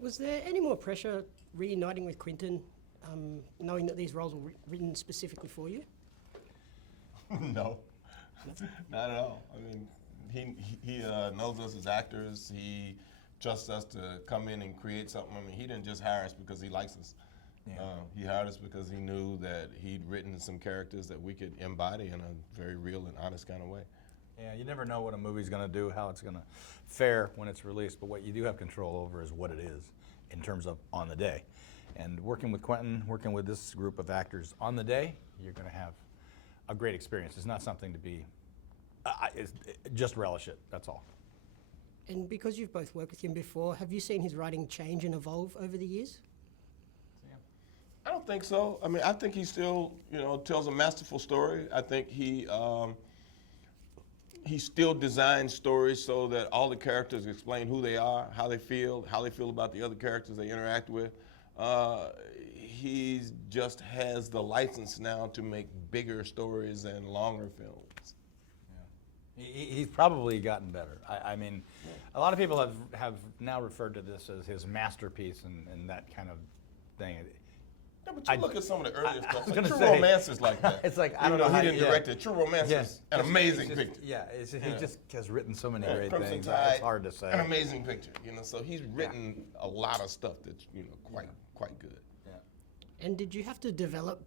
Was there any more pressure reuniting with Quentin, knowing that these roles were written specifically for you? No, not at all. I mean, he knows us as actors. He trusts us to come in and create something. I mean, he didn't just hire us because he likes us. Yeah. He hired us because he knew that he'd written some characters that we could embody in a very real and honest kind of way. Yeah, you never know what a movie's going to do, how it's going to fare when it's released, but what you do have control over is what it is in terms of on the day. And working with Quentin, working with this group of actors on the day, you're going to have a great experience. It's not something to be, just relish it, that's all. And because you've both worked with him before, have you seen his writing change and evolve over the years? I don't think so. I mean, I think he still, tells a masterful story. I think he still designs stories so that all the characters explain who they are, how they feel about the other characters they interact with. He just has the license now to make bigger stories and longer films. Yeah. He's probably gotten better. I mean, a lot of people have now referred to this as his masterpiece and that kind of thing. Yeah, but you look at some of the earlier stuff. Like True say, Romance is like that. It's like, I don't know he how didn't direct it. True Romance is an amazing picture. Yeah, he just has written so many great Crimson things. Tide, It's hard to say. An amazing picture, So he's written a lot of stuff that's quite good. Yeah. And did you have to develop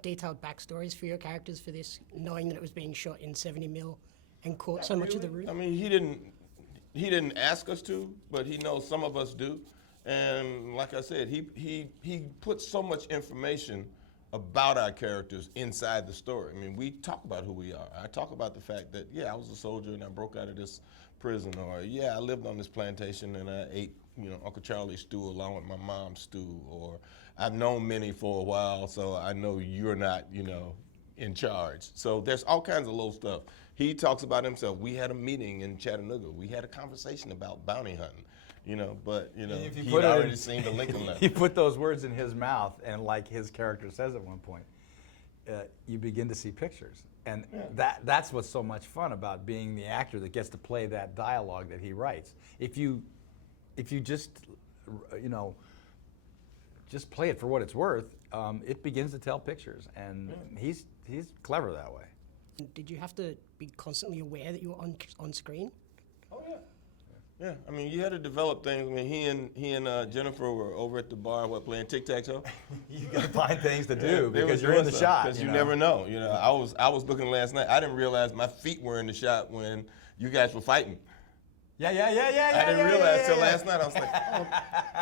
detailed backstories for your characters for this, knowing that it was being shot in 70mm and caught so much of the room? I mean, he didn't ask us to, but he knows some of us do. And like I said, he puts so much information about our characters inside the story. I mean, we talk about who we are. I talk about the fact that, I was a soldier and I broke out of this prison, or I lived on this plantation and I ate, Uncle Charlie's stew along with my mom's stew, or I've known Minnie for a while, so I know you're not, in charge. So there's all kinds of little stuff. He talks about himself. We had a meeting in Chattanooga. We had a conversation about bounty hunting. But he'd already seen the Lincoln letter. You put those words in his mouth, and like his character says at one point, you begin to see pictures. And that's what's so much fun about being the actor that gets to play that dialogue that he writes. If you just, just play it for what it's worth, it begins to tell pictures. And he's clever that way. Did you have to be constantly aware that you were on screen? Oh, yeah. Yeah, I mean, you had to develop things. I mean, he and Jennifer were over at the bar, playing tic-tac-toe. You got to find things to do because you're in the shot. Because you never know. I was looking last night. I didn't realize my feet were in the shot when you guys were fighting. Yeah. I didn't realize till last night. I was like,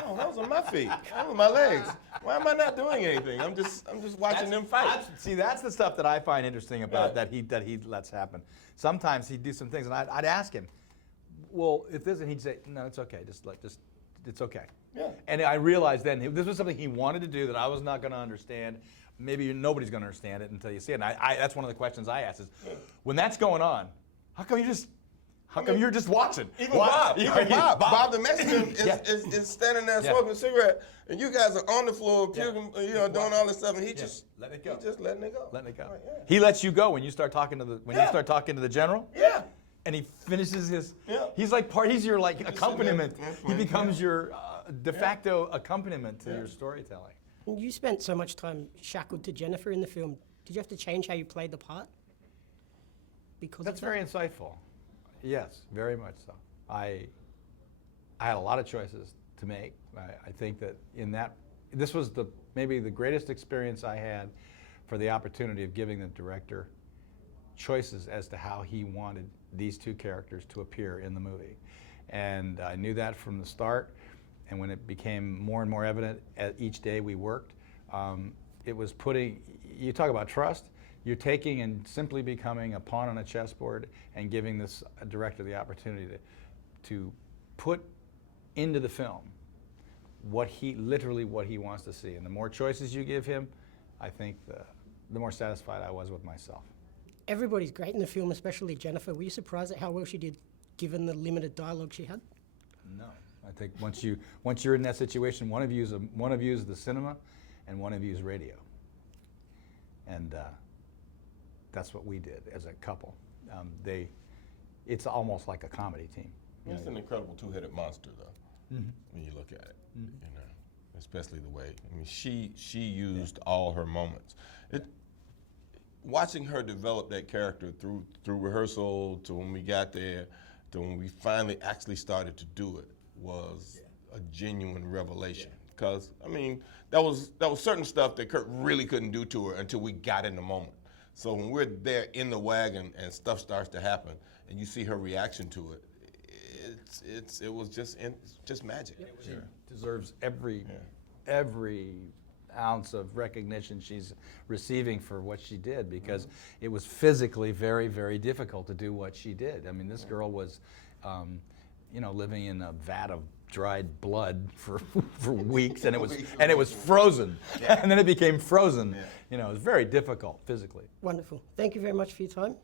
oh, those are my feet. Those are my legs. Why am I not doing anything? I'm just watching them fight. See, that's the stuff that I find interesting about that he lets happen. Sometimes he'd do some things, and I'd ask him, well, if this, and he'd say, no, it's okay, it's okay. Yeah. And I realized then this was something he wanted to do that I was not going to understand. Maybe nobody's going to understand it until you see it. And that's one of the questions I ask is, when that's going on, how come you're just watching? Even Bob the Mexican is standing there smoking a cigarette, and you guys are on the floor, puking, doing all this stuff, and he just letting it go. He's just letting it go. Letting it go. Right, He lets you go when you start talking to the general. Yeah. And he finishes his. He's your accompaniment. He becomes your de facto accompaniment to your storytelling. You spent so much time shackled to Jennifer in the film. Did you have to change how you played the part? That's very insightful. Yes, very much so. I had a lot of choices to make. I think that this was maybe the greatest experience I had for the opportunity of giving the director choices as to how he wanted these two characters to appear in the movie. And I knew that from the start, and when it became more and more evident at each day we worked, it was you talk about trust, you're taking and simply becoming a pawn on a chessboard and giving this director the opportunity to put into the film literally what he wants to see. And the more choices you give him, I think the more satisfied I was with myself. Everybody's great in the film, especially Jennifer. Were you surprised at how well she did, given the limited dialogue she had? No, I think once you're in that situation, one of you is the cinema, and one of you is radio, and that's what we did as a couple. It's almost like a comedy team. It's an incredible two-headed monster, though. when you look at it, you know, especially the way, I mean, she used all her moments. Watching her develop that character through rehearsal to when we got there to when we finally actually started to do it was a genuine revelation. Because I mean, that was certain stuff that Kurt really couldn't do to her until we got in the moment. So when we're there in the wagon and stuff starts to happen, and you see her reaction to it, it was just magic. She deserves every ounce of recognition she's receiving for what she did, because it was physically very, very difficult to do what she did. I mean, this girl was, you know, living in a vat of dried blood for weeks, and it was frozen, and then it became frozen. You know, it was very difficult physically. Wonderful. Thank you very much for your time.